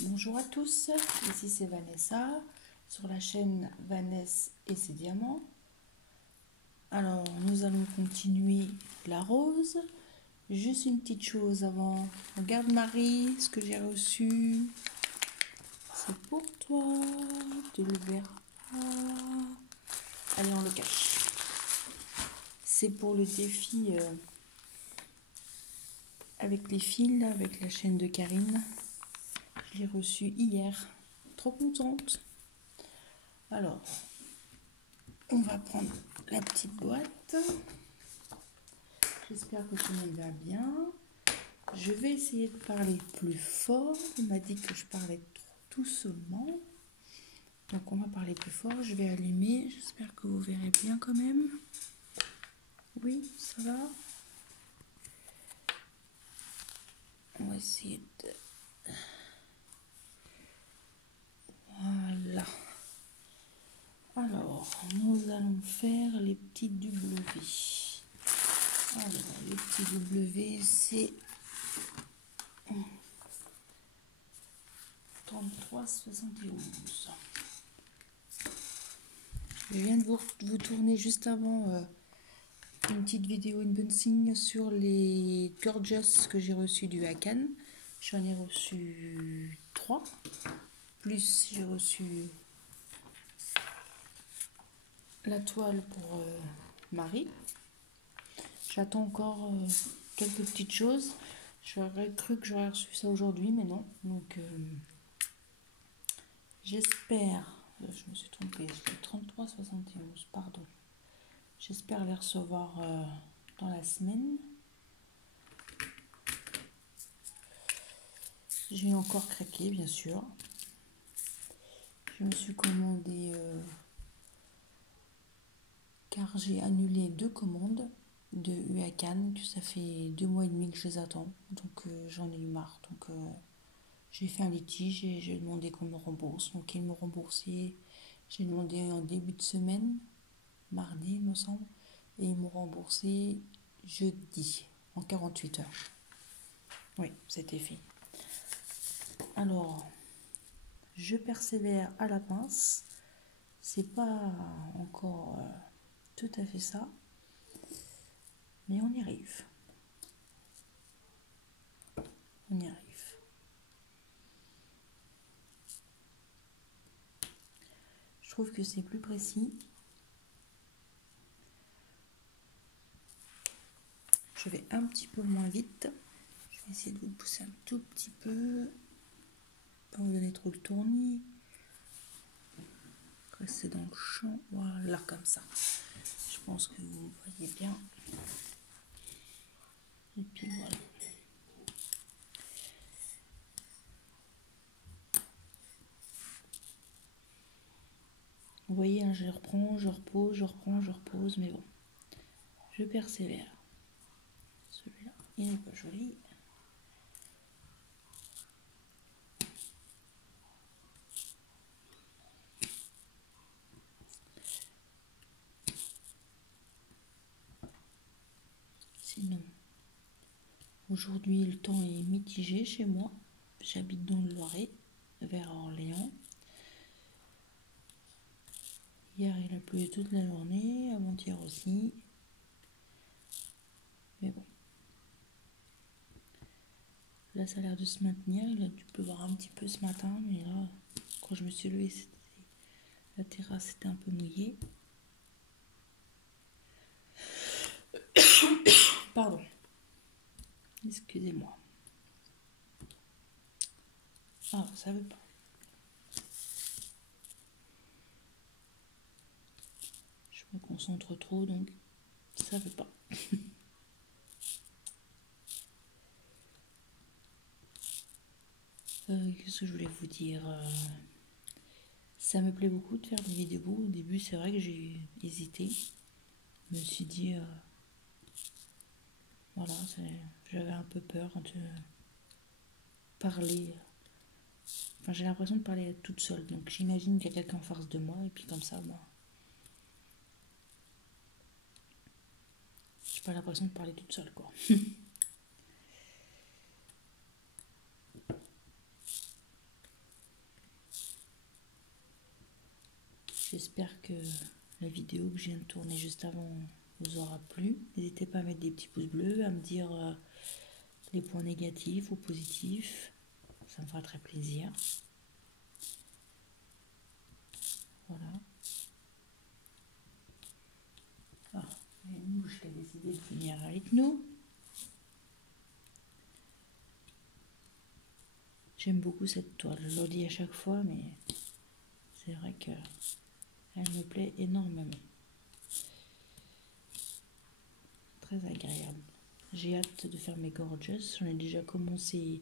Bonjour à tous, ici c'est Vanessa sur la chaîne Vanessa et ses diamants. Alors nous allons continuer la rose. Juste une petite chose avant. Regarde Marie, ce que j'ai reçu. C'est pour toi. Tu le verras. Allez, on le cache. C'est pour le défi avec les fils, avec la chaîne de Karine. Je l'ai reçu hier. Trop contente. Alors, on va prendre la petite boîte. J'espère que tout le monde va bien. Je vais essayer de parler plus fort. On m'a dit que je parlais trop doucement. Donc on va parler plus fort. Je vais allumer. J'espère que vous verrez bien quand même. Oui, ça va. On va essayer de... Voilà. Alors, nous allons faire les petits W. Alors, les petits W, c'est 33,71. Je viens de vous tourner juste avant une petite vidéo unboxing sur les Gorgeous que j'ai reçus du Hakan. J'en ai reçu 3. Plus j'ai reçu la toile pour Marie. J'attends encore quelques petites choses. J'aurais cru que j'aurais reçu ça aujourd'hui, mais non. Donc j'espère, je me suis trompée, c'était 33,71, pardon. J'espère les recevoir dans la semaine. J'ai encore craqué, bien sûr. Je me suis commandé car j'ai annulé 2 commandes de Hakan, que ça fait 2 mois et demi que je les attends. Donc j'en ai eu marre. Donc j'ai fait un litige et j'ai demandé qu'on me rembourse. Donc ils m'ont remboursé. J'ai demandé en début de semaine, mardi il me semble, et ils m'ont remboursé jeudi, en 48 heures. Oui, c'était fait. Alors, je persévère à la pince. C'est pas encore tout à fait ça, mais on y arrive. On y arrive. Je trouve que c'est plus précis. Je vais un petit peu moins vite. Je vais essayer de vous pousser un tout petit peu. Pas vous donner trop le tournis. Restez dans le champ. Voilà, comme ça. Je pense que vous voyez bien. Et puis voilà. Vous voyez, hein, je reprends, je repose, je reprends, je repose, mais bon. Je persévère. Celui-là, il n'est pas joli. Sinon, aujourd'hui, le temps est mitigé chez moi. J'habite dans le Loiret, vers Orléans. Hier, il a plu toute la journée, avant-hier aussi. Mais bon. Là, ça a l'air de se maintenir. Il a dû pleuvoir un petit peu ce matin, mais là, quand je me suis levée, la terrasse était un peu mouillée. Pardon. Excusez-moi. Ah, ça veut pas. Je me concentre trop, donc ça veut pas. Qu'est-ce que je voulais vous dire ça me plaît beaucoup de faire des vidéos. Au début, c'est vrai que j'ai hésité. Je me suis dit, voilà, j'avais un peu peur de parler. Enfin, j'ai l'impression de parler toute seule. Donc, j'imagine qu'il y a quelqu'un en face de moi. Et puis, comme ça, moi, j'ai pas l'impression de parler toute seule, quoi. J'espère que la vidéo que je viens de tourner juste avant vous aura plu. N'hésitez pas à mettre des petits pouces bleus, à me dire les points négatifs ou positifs. Ça me fera très plaisir. Voilà. Ah, il y a une mouche qui a décidé de venir avec nous. J'aime beaucoup cette toile, je le dis à chaque fois, mais c'est vrai que elle me plaît énormément. Très agréable. J'ai hâte de faire mes gorgeous. J'en ai déjà commencé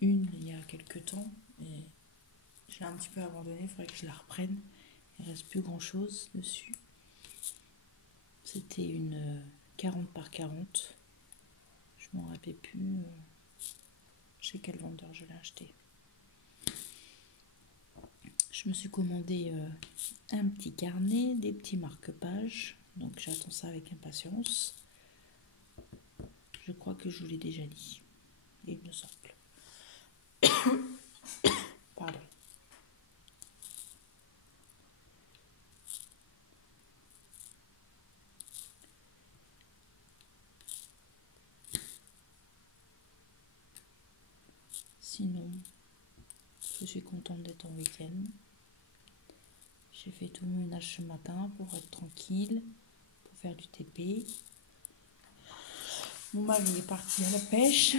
une il y a quelques temps et j'ai un petit peu abandonné. Il faudrait que je la reprenne. Il ne reste plus grand chose dessus. C'était une 40 par 40. Je m'en rappelle plus. Chez quel vendeur je l'ai acheté. Je me suis commandé un petit carnet, des petits marque-pages. Donc j'attends ça avec impatience. Je crois que je vous l'ai déjà dit. Il me semble. Pardon. Sinon, je suis contente d'être en week-end. J'ai fait tout le ménage ce matin pour être tranquille, pour faire du TP. Mon mari est parti à la pêche.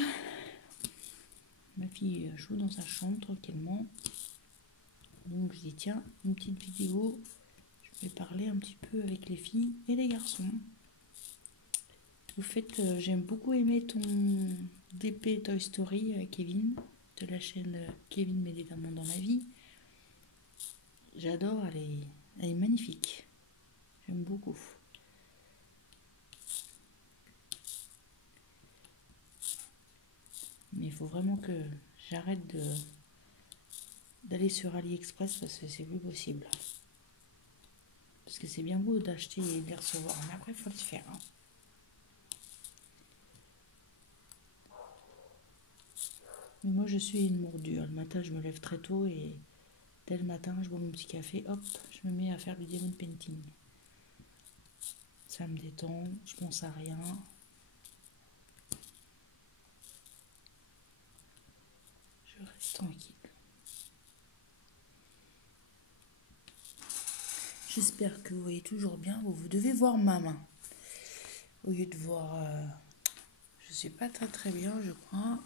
Ma fille joue dans sa chambre tranquillement. Donc je dis tiens, une petite vidéo. Je vais parler un petit peu avec les filles et les garçons. Au fait, j'aime beaucoup aimer ton DP Toy Story Kevin, de la chaîne Kevin met des amants dans la vie. J'adore, elle est magnifique. J'aime beaucoup. Mais il faut vraiment que j'arrête d'aller sur AliExpress parce que c'est plus possible. Parce que c'est bien beau d'acheter et de les recevoir, mais après il faut le faire. Hein. Mais moi je suis une mordue. Le matin je me lève très tôt et dès le matin je bois mon petit café, hop, je me mets à faire du diamond painting. Ça me détend, je pense à rien. Je reste tranquille. J'espère que vous voyez toujours bien. Vous devez voir ma main. Au lieu de voir... je ne sais pas très bien, je crois.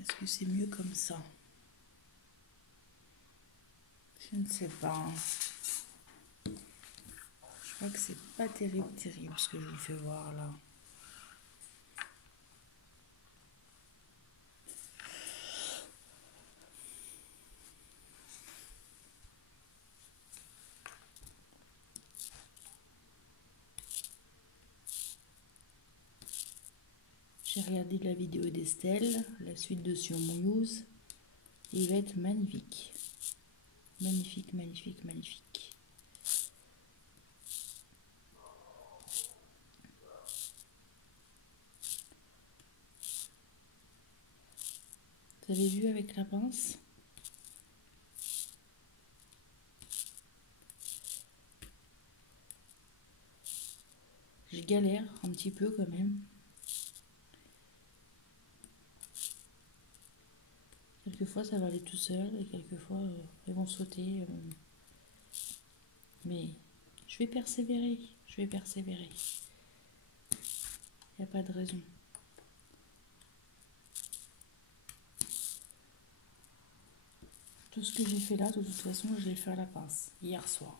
Est-ce que c'est mieux comme ça? Je ne sais pas. Je crois que c'est pas terrible ce que je vous fais voir là. J'ai regardé la vidéo d'Estelle, la suite de sur mon use. Il va être magnifique. Magnifique, magnifique, magnifique. Vous avez vu avec la pince? Je galère un petit peu quand même. Quelquefois ça va aller tout seul et quelquefois ils vont sauter. Mais je vais persévérer, je vais persévérer. Il n'y a pas de raison. Tout ce que j'ai fait là, de toute façon, je l'ai fait à la pince, hier soir.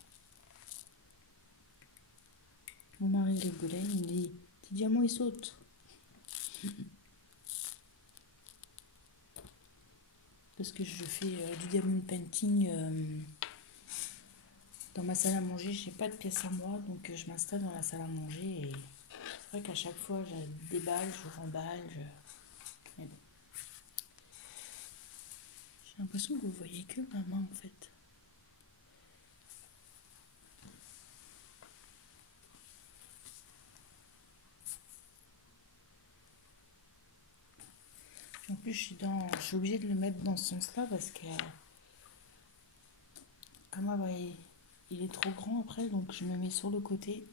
Mon mari rigolait, il me dit, tes diamants ils sautent. Parce que je fais du diamond painting dans ma salle à manger. Je n'ai pas de pièce à moi, donc je m'installe dans la salle à manger. Et c'est vrai qu'à chaque fois, je déballe, je remballe. Mais bon. J'ai l'impression que vous voyez que ma main en fait. En plus, je suis obligée de le mettre dans ce sens-là parce que Comme moi, il est trop grand après, donc je me mets sur le côté.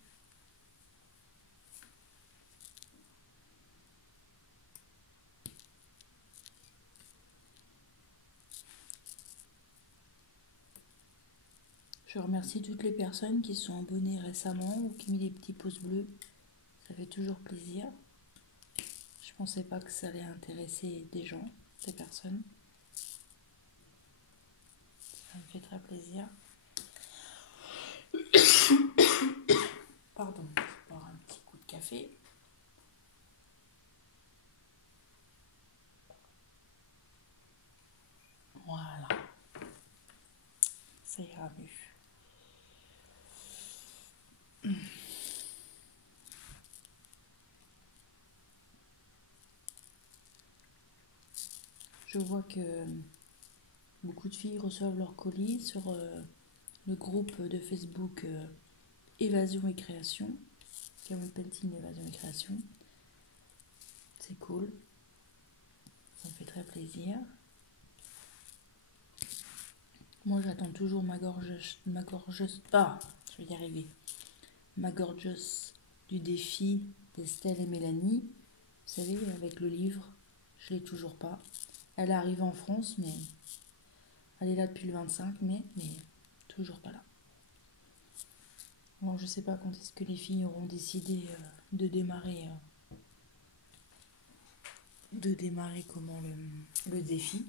Je remercie toutes les personnes qui se sont abonnées récemment ou qui ont mis des petits pouces bleus. Ça fait toujours plaisir. Je pensais pas que ça allait intéresser des gens, des personnes. Ça me fait très plaisir. Pardon, je vais boire un petit coup de café. Voilà. Ça ira mieux. Je vois que beaucoup de filles reçoivent leurs colis sur le groupe de Facebook Évasion et Création. Diamond Painting Évasion et Création. C'est cool. Ça me fait très plaisir. Moi, j'attends toujours ma gorgeuse. Ah, je vais y arriver. Ma gorgeuse du défi d'Estelle et Mélanie. Vous savez, avec le livre, je l'ai toujours pas. Elle est arrivée en France, mais elle est là depuis le 25 mai, mais toujours pas là. Alors, je sais pas quand est-ce que les filles auront décidé de démarrer comment le défi.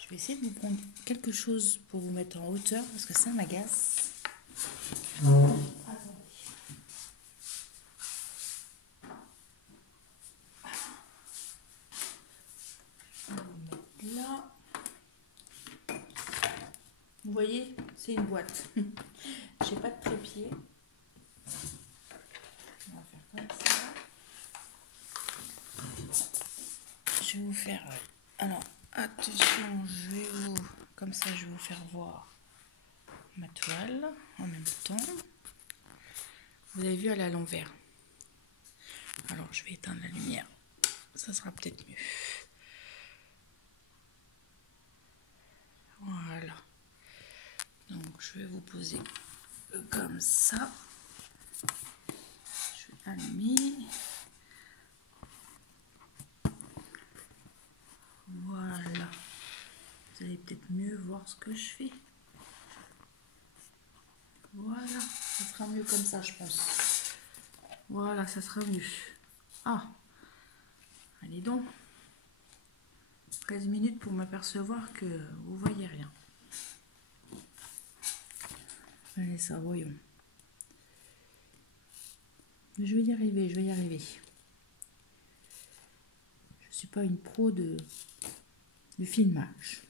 Je vais essayer de vous prendre quelque chose pour vous mettre en hauteur parce que ça m'agace. Attendez. On va vous mettre là. Vous voyez, c'est une boîte. J'ai pas de trépied. On va faire comme ça. Je vais vous faire... Alors, attention, comme ça, je vais vous faire voir ma toile en même temps. Vous avez vu, elle est à l'envers. Alors, je vais éteindre la lumière. Ça sera peut-être mieux. Voilà. Donc, je vais vous poser comme ça. Je vais allumer. Voilà. Vous allez peut-être mieux voir ce que je fais. Voilà. Ça sera mieux comme ça, je pense. Voilà, ça sera mieux. Ah. Allez donc. 13 minutes pour m'apercevoir que vous voyez rien. Allez, ça, voyons. Je vais y arriver, je vais y arriver. Je suis pas une pro du filmage.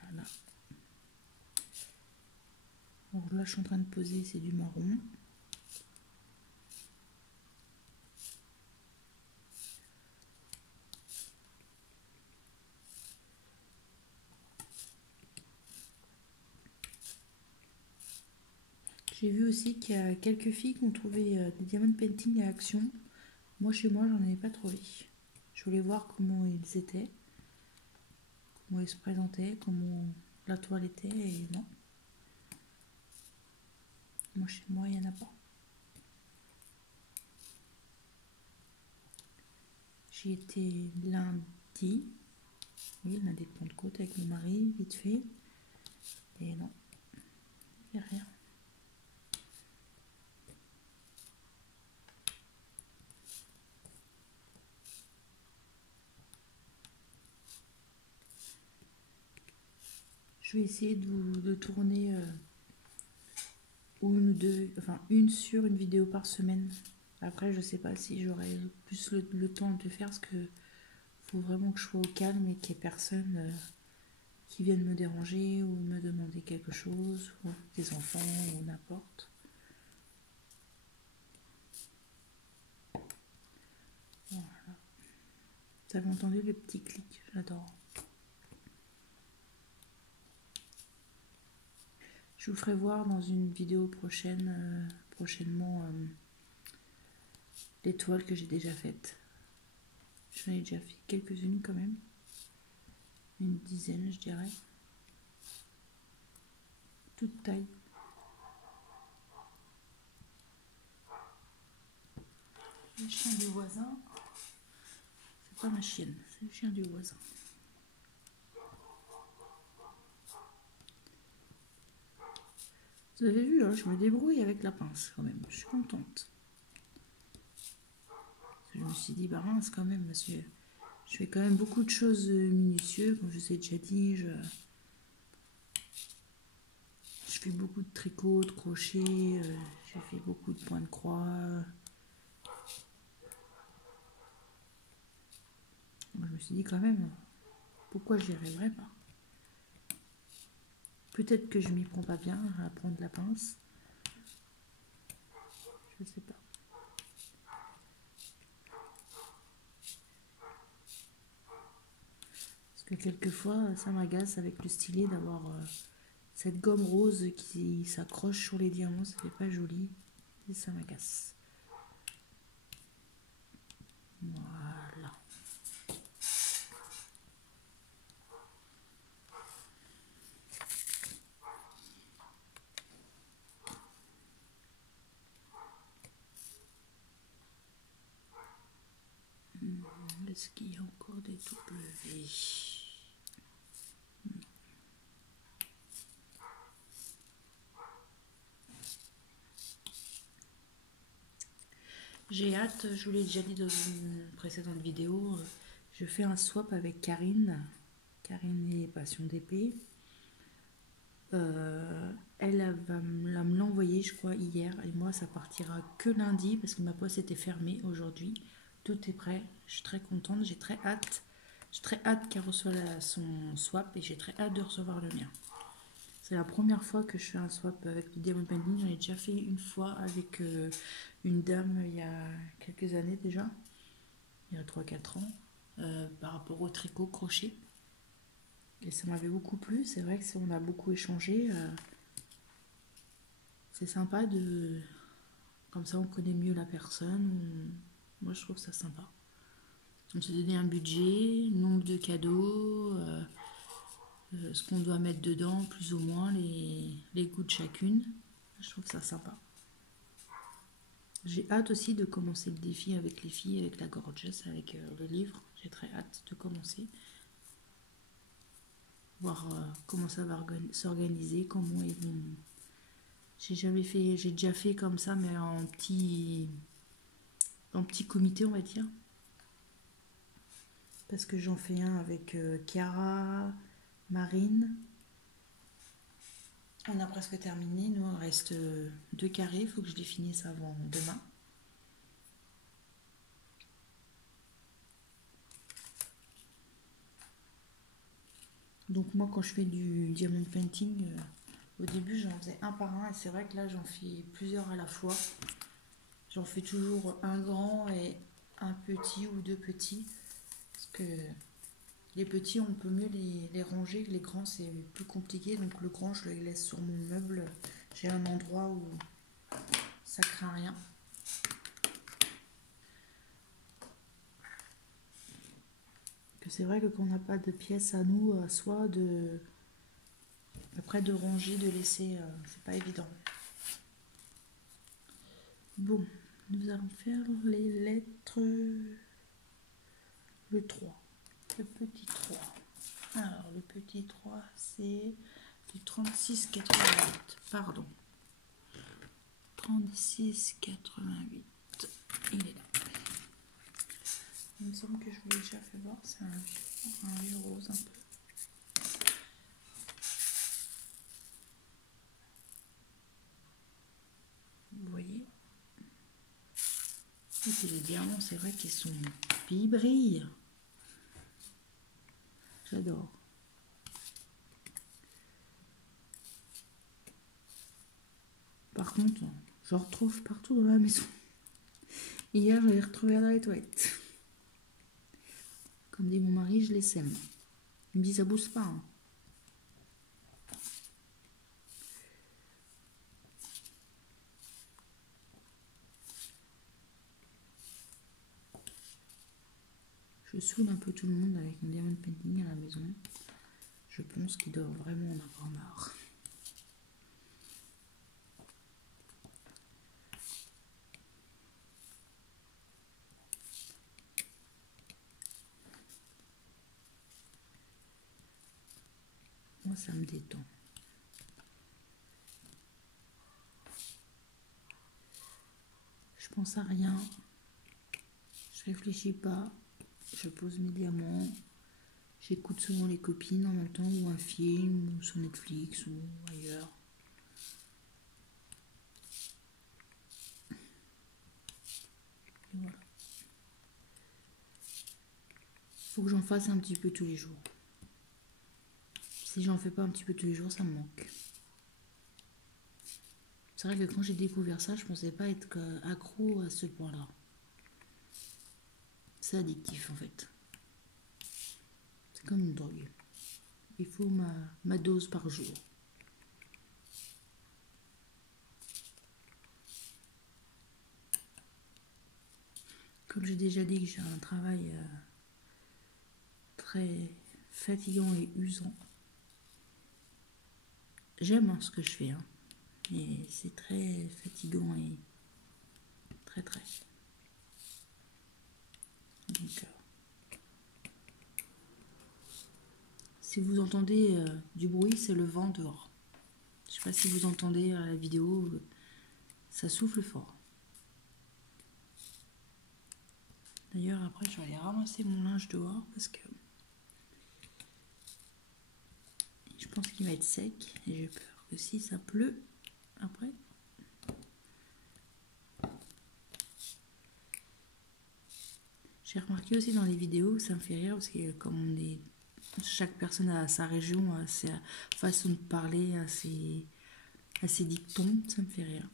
Voilà. Alors là, je suis en train de poser, c'est du marron. J'ai vu aussi qu'il y a quelques filles qui ont trouvé des diamond painting à Action. Moi, chez moi, j'en avais pas trouvé. Je voulais voir comment ils étaient, comment ils se présentaient, comment la toile était, et non. Moi, chez moi, il n'y en a pas. J'y étais lundi. Oui, lundi de Pentecôte avec mon mari, vite fait. Et non, il n'y a rien. Je vais essayer de tourner une ou deux, enfin une sur une vidéo par semaine. Après, je sais pas si j'aurai plus le temps de le faire parce que faut vraiment que je sois au calme et qu'il n'y ait personne qui vienne me déranger ou me demander quelque chose, ou des enfants ou n'importe. Voilà. Vous avez entendu le petit clic, j'adore. Je vous ferai voir dans une vidéo prochainement les toiles que j'ai déjà faites. J'en ai déjà fait quelques-unes quand même. Une dizaine, je dirais. Toute taille. Le chien du voisin. C'est pas ma chienne, c'est le chien du voisin. Vous avez vu, hein, je me débrouille avec la pince quand même. Je suis contente. Je me suis dit, bah mince quand même, parce que je fais quand même beaucoup de choses minutieuses. Comme je vous ai déjà dit, je fais beaucoup de tricot, de crochet. J'ai fait beaucoup de points de croix. Je me suis dit quand même, pourquoi j'y arriverais pas? Peut-être que je m'y prends pas bien à prendre la pince. Je sais pas. Parce que quelquefois, ça m'agace avec le stylet d'avoir cette gomme rose qui s'accroche sur les diamants. Ça fait pas joli. Et ça m'agace. Voilà. Est-ce qu'il y a encore des W? J'ai hâte, je vous l'ai déjà dit dans une précédente vidéo, je fais un swap avec Karine. Karine et Passion d'épée. Elle va me l'envoyer, je crois, hier. Et moi, ça partira que lundi parce que ma poste était fermée aujourd'hui. Tout est prêt. Je suis très contente. J'ai très hâte. J'ai très hâte qu'elle reçoive son swap et j'ai très hâte de recevoir le mien. C'est la première fois que je fais un swap avec du Diamond Painting. J'en ai déjà fait une fois avec une dame il y a quelques années déjà. Il y a 3-4 ans. Par rapport au tricot crochet. Et ça m'avait beaucoup plu. C'est vrai que on a beaucoup échangé. C'est sympa de... Comme ça, on connaît mieux la personne. Moi, je trouve ça sympa. On s'est donné un budget, nombre de cadeaux, ce qu'on doit mettre dedans, plus ou moins, les goûts de chacune. Je trouve ça sympa. J'ai hâte aussi de commencer le défi avec les filles, avec la Gorgeous, avec le livre. J'ai très hâte de commencer. Voir comment ça va s'organiser, comment ils vont... J'ai déjà fait comme ça, mais en petit comité, on va dire. Parce que j'en fais un avec Chiara, Marine. On a presque terminé. Nous, il reste 2 carrés. Il faut que je les finisse avant demain. Donc moi, quand je fais du diamond painting, au début, j'en faisais un par un. Et c'est vrai que là, j'en fais plusieurs à la fois. J'en fais toujours un grand et un petit ou 2 petits. Parce que les petits, on peut mieux les ranger. Les grands, c'est plus compliqué. Donc le grand, je le laisse sur mon meuble. J'ai un endroit où ça craint rien. C'est vrai que quand on n'a pas de pièces à nous, à soi, après de ranger, de laisser, c'est pas évident. Bon, nous allons faire les lettres, le 3, le petit 3. Alors, le petit 3, c'est du 36,88, pardon. 36,88, il est là. Il me semble que je vous l'ai déjà fait voir, c'est un vieux rose un peu. Vous voyez? Et puis les diamants, c'est vrai qu'ils sont... Puis ils brillent. J'adore. Par contre, j'en retrouve partout dans la maison. Hier, je l'ai retrouvé dans les toilettes. Comme dit mon mari, je les sème. Il me dit, ça bouge pas. Hein. Je saoule un peu tout le monde avec mon diamond painting à la maison. Je pense qu'ils doivent vraiment en avoir marre. Moi, ça me détend. Je pense à rien. Je réfléchis pas. Je pose mes diamants. J'écoute souvent les copines en même temps, ou un film, ou sur Netflix, ou ailleurs. Et voilà. Faut que j'en fasse un petit peu tous les jours. Si j'en fais pas un petit peu tous les jours, ça me manque. C'est vrai que quand j'ai découvert ça, je pensais pas être accro à ce point-là. C'est addictif en fait. C'est comme une drogue. Il faut ma dose par jour. Comme j'ai déjà dit que j'ai un travail très fatigant et usant. J'aime ce que je fais, hein, mais c'est très fatigant et très. Donc, si vous entendez du bruit, c'est le vent dehors. Je sais pas si vous entendez à la vidéo, ça souffle fort. D'ailleurs, après, je vais aller ramasser mon linge dehors parce que je pense qu'il va être sec et j'ai peur que si ça pleut après. J'ai remarqué aussi dans les vidéos, ça me fait rire parce que comme on est, chaque personne a sa région, a sa façon de parler, a ses dictons, ça me fait rire.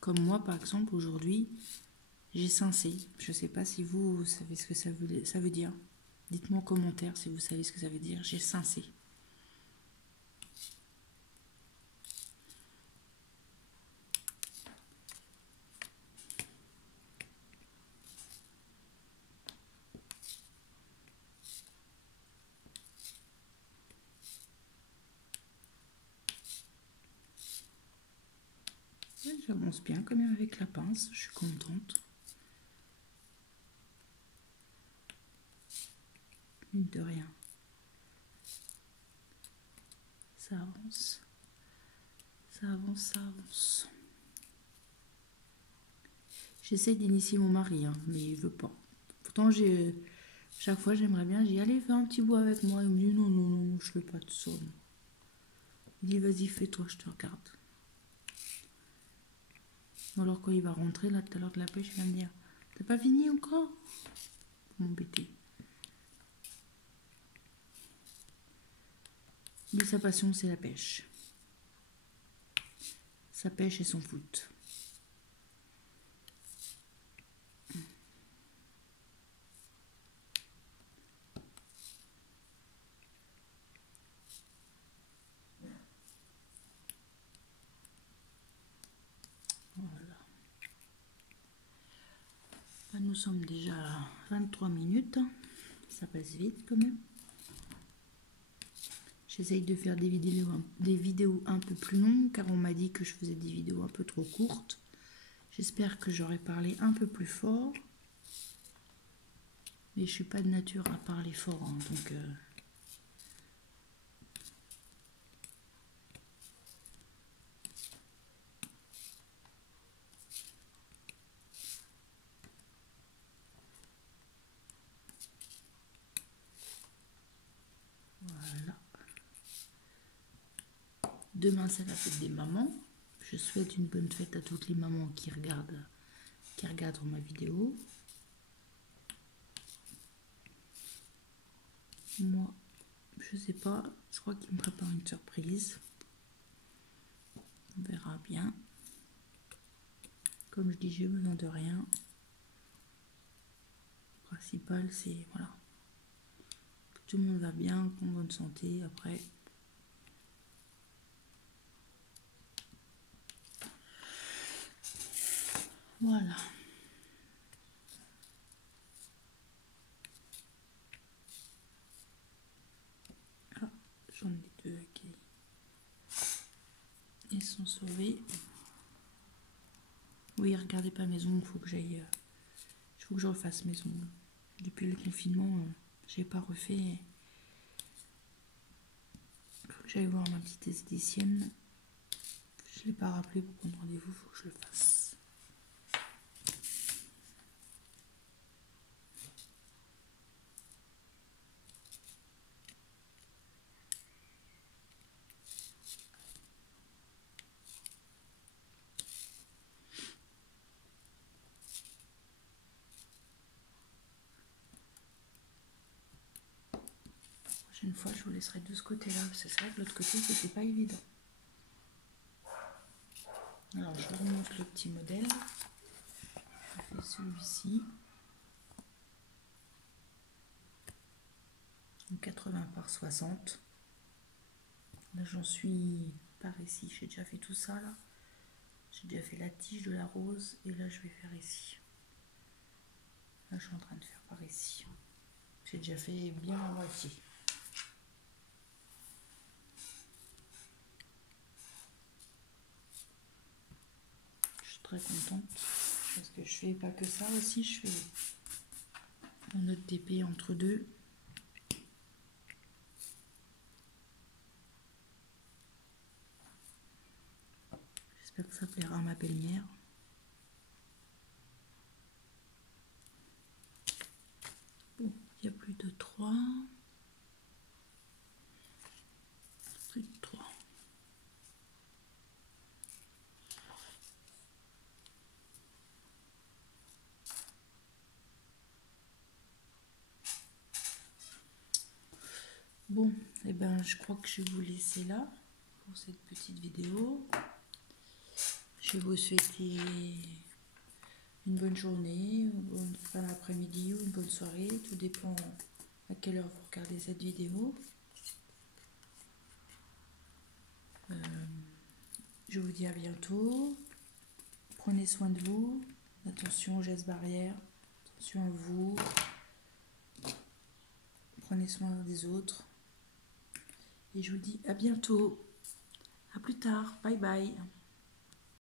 Comme moi, par exemple, aujourd'hui, j'ai cincé. Je ne sais pas si vous savez ce que ça veut dire. Dites-moi en commentaire si vous savez ce que ça veut dire. J'ai cincé. Ouais, j'avance bien quand même avec la pince. Je suis contente. Mine de rien. Ça avance. Ça avance, ça avance. J'essaie d'initier mon mari, hein, mais il veut pas. Pourtant, chaque fois, j'aimerais bien. J'ai dit, allez, fais un petit bout avec moi. Il me dit, non, je fais pas de ça. Il dit, vas-y, fais-toi, je te regarde. Alors, quand il va rentrer, là, tout à l'heure de la pêche, il va me dire, t'as pas fini encore? Pour m'embêter. Mais sa passion, c'est la pêche. Sa pêche et son foot. Voilà. Là, nous sommes déjà à 23 minutes. Ça passe vite quand même. J'essaye de faire des vidéos un peu plus longues car on m'a dit que je faisais des vidéos un peu trop courtes. J'espère que j'aurai parlé un peu plus fort. Mais je suis pas de nature à parler fort, hein, donc... Voilà. Demain, c'est la fête des mamans. Je souhaite une bonne fête à toutes les mamans qui regardent ma vidéo. Moi, je sais pas. Je crois qu'il me prépare une surprise. On verra bien. Comme je dis, j'ai besoin de rien. Le principal, c'est voilà, que tout le monde va bien, en bonne santé. Après, voilà. sont sauvés. Oui, regardez pas mes ongles, faut que j'aille... Il faut que je refasse mes ongles. Depuis le confinement, j'ai pas refait. Faut que j'aille voir ma petite esthéticienne. Je l'ai pas rappelé pour prendre rendez-vous, faut que je le fasse. Une fois, je vous laisserai de ce côté-là, parce que c'est vrai que l'autre côté, c'était pas évident. Alors, je vous remonte le petit modèle. Je fais celui-ci. 80 par 60. Là, j'en suis par ici. J'ai déjà fait tout ça, là. J'ai déjà fait la tige de la rose, et là, je vais faire ici. Là, je suis en train de faire par ici. J'ai déjà fait bien la moitié. Très contente parce que je fais pas que ça aussi, je fais mon autre TP entre deux. J'espère que ça plaira à ma belle-mère. Bon, il y a plus de 3. Plus de 3. Bon, et ben je crois que je vais vous laisser là pour cette petite vidéo. Je vais vous souhaiter une bonne journée, une bonne fin d'après-midi ou une bonne soirée. Tout dépend à quelle heure vous regardez cette vidéo. Je vous dis à bientôt. Prenez soin de vous. Attention aux gestes barrières. Attention à vous. Prenez soin des autres. Et je vous dis à bientôt. À plus tard. Bye bye.